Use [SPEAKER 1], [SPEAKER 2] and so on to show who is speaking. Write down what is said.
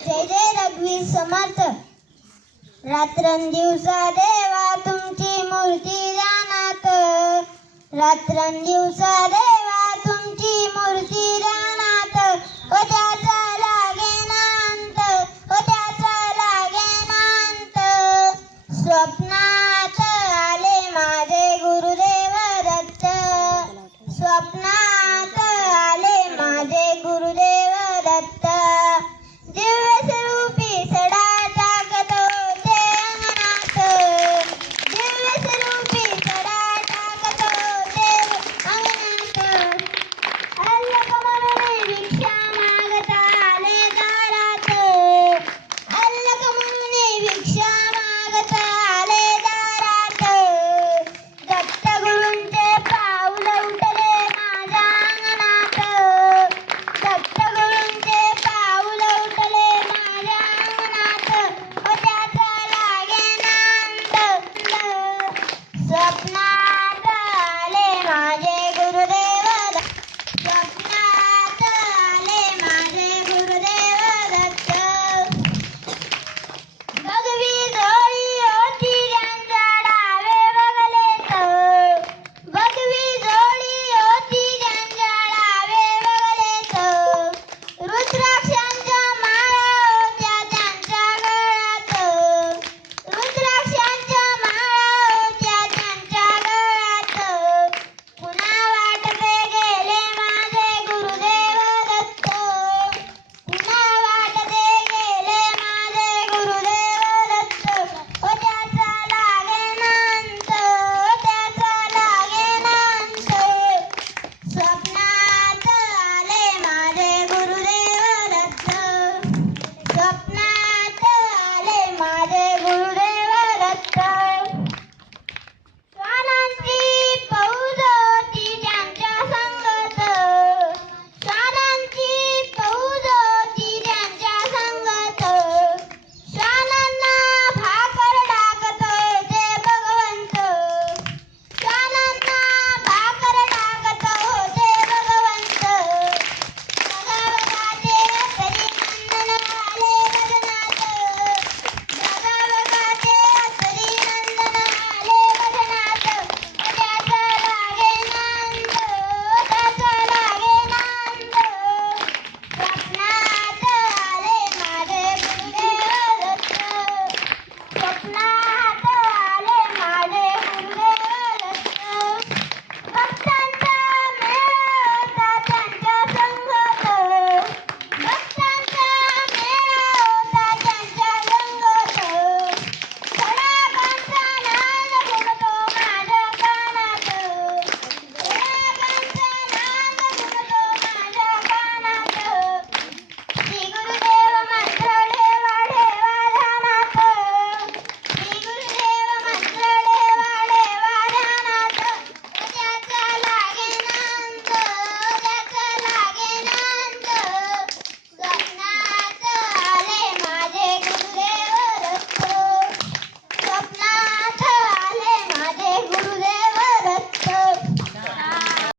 [SPEAKER 1] जय जय रघुवीर समर्थ. रात्रंदिवसा देवा तुमची मूर्ती ध्यानात रात्रंदिवसा देवा तुमची मूर्ती